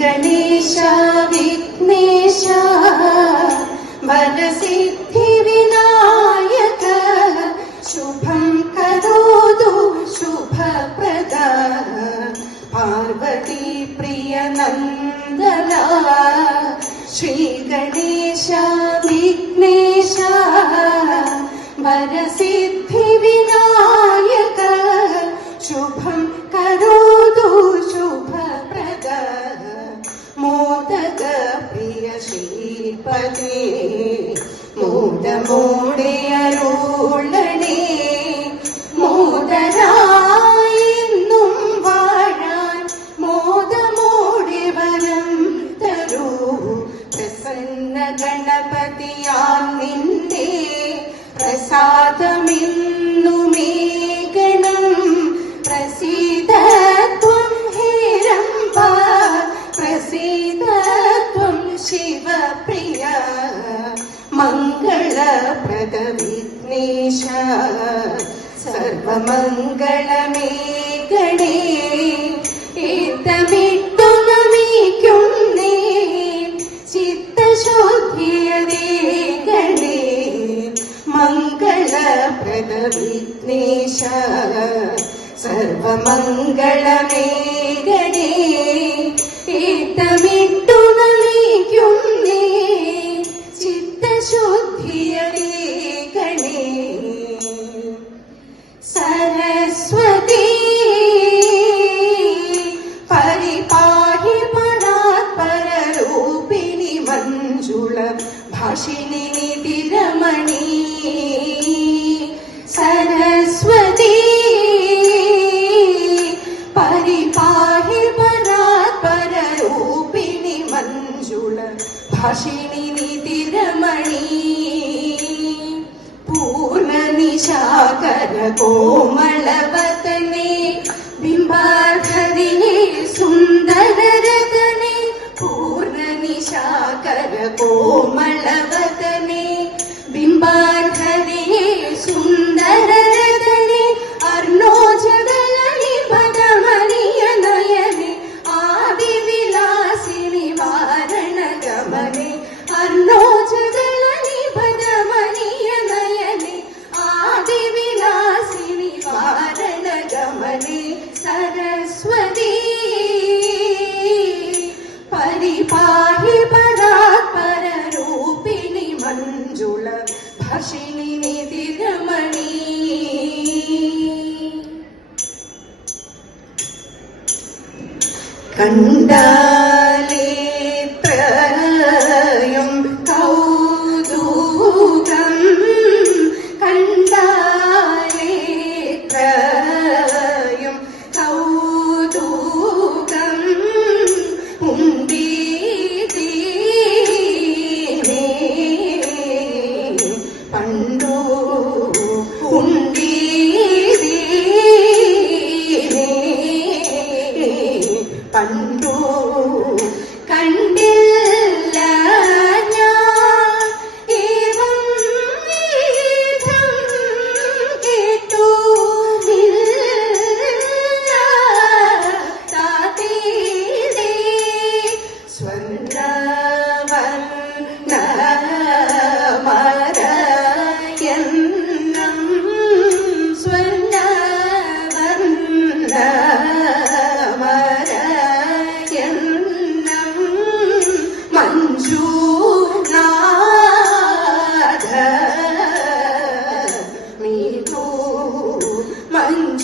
गणेश विघ्नेश वरसिद्धिविनायत शुभं करोतु शुभप्रदा। पार्वतीप्रियनन्दला श्रीगणेश Vighnesh वरसि വിഘ്നേശ സർവമംഗളമേ ഗണേ. ഇത്തമിട്ടു നമിക്കുന്നേ ചിത്തശുദ്ധിയതേ ഗണേ. മംഗളപ്രദ വിഘ്നേശ സർവമംഗളമേ ഗണേ. ഇത്തമിട്ടു നമിക്കും Bhashini നിതിരമണി പൂർണനിശാകര കോമളവതനെ ബിംബാധരിയെ സുന്ദരരതനെ പൂർണനിശാകര കോമളവ kanda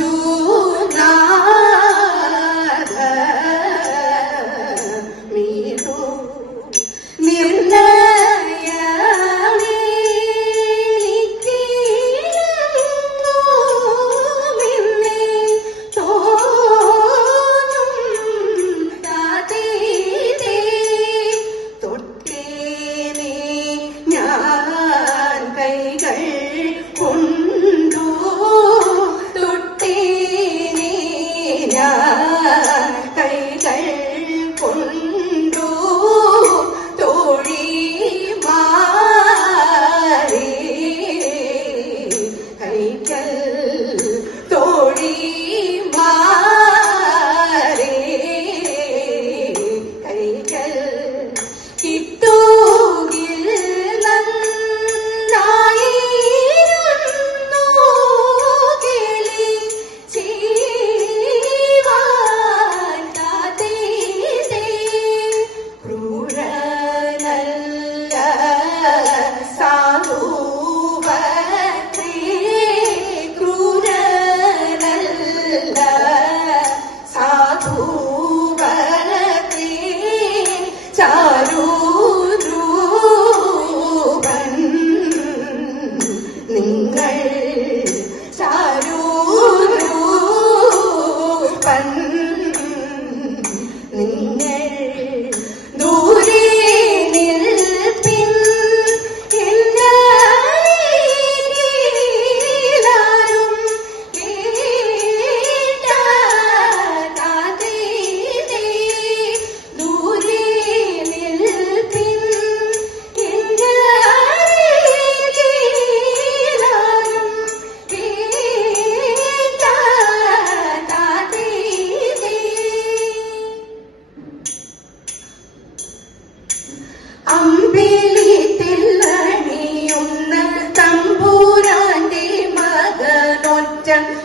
you. നിന്നെ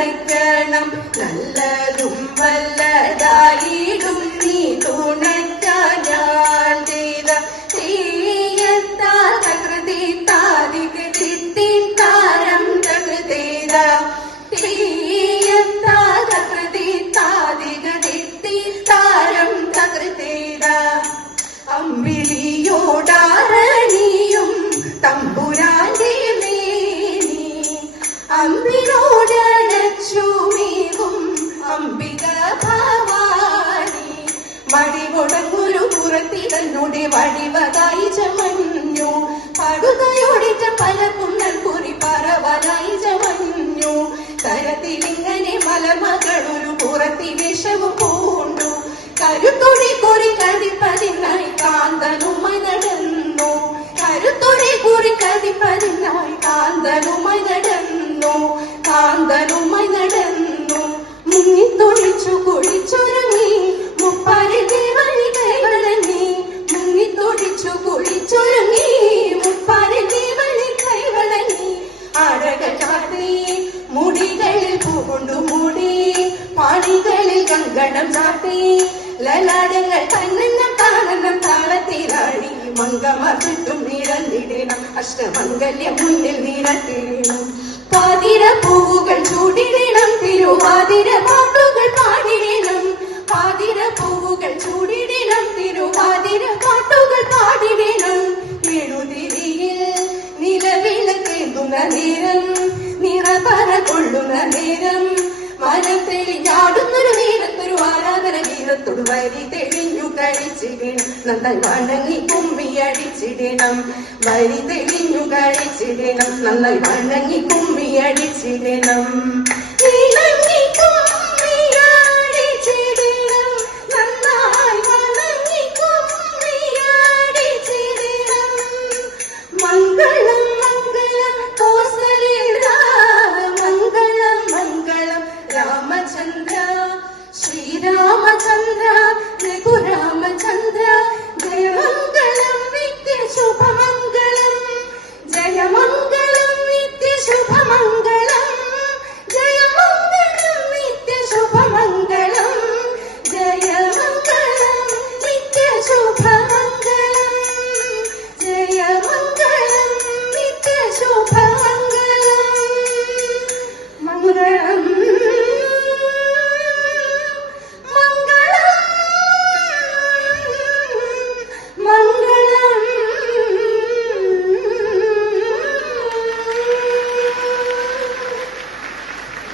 இலக்கணம் நல்லதும் வல்லதாயிடும். நீ துணை അമ്പിനോടണച്ചുമീകും അംബിക ഭവാനി മടിമുടങ്ങുരു പുറത്തിടന്നുടെ വടിവതായി ചമഞ്ഞു. പടുകയൊടിച്ച പലകുന്നൽ കുറി പറവനായി ചമഞ്ഞു. തരത്തിലിങ്ങനെ മലമകളൊരു പുറത്തി വിഷവും പൂണ്ടു. കരുത്തുടി കുറി കതിപ്പതിനായി കാന്തനുമായി നടന്നു. കരുത്തുടി കുറി കതിപ്പതിനായി കാന്തനുമായി നടന്നു. കാന്തനുമായി നടന്നു മുങ്ങിത്തൊളിച്ചു കുളിച്ചൊരുങ്ങി മുപ്പാരി വഴി കൈവളങ്ങി മുങ്ങിത്തൊളിച്ചു കുളിച്ചൊരുങ്ങി മുപ്പാരി ദേവനി കൈവളങ്ങി അഴക ചാത്തി മുടികളിൽ പൂകൊണ്ടു മൂടി പാടികളിൽ കങ്കണം ചാത്തി ലലാടങ്ങൾ തന്നെ താണെണ്ണം താളത്തിലാടി മംഗമർത്തും നിരന്നിടണം അഷ്ടമംഗല്യം മുന്നിൽ നിരത്തിടണം പാതിര പൂവുകൾ ചൂടിടണം തിരുവാതിര പാട്ടുകൾ പാടിടണം. പാതിര പൂവുകൾ ചൂടിടണം തിരുവാതിര പാട്ടുകൾ പാടിടണം. എഴുതിരിയിൽ നിലവിളക്കേന്തുന്ന നേരം നിറപറ കൊള്ളുന്ന നേരം മനം തെളിഞ്ഞാടുന്നൊരു നേരത്തൊരു ആരാധന ഗീതത്തോട് വരി തെളിഞ്ഞു കഴിച്ചിടണം നന്ദൻ വണങ്ങി കുമ്പി അടിച്ചിടണം വരി തെളിഞ്ഞു കഴിച്ചിടണം നന്ദൻ വണങ്ങി കുമ്പി അടിച്ചിടണം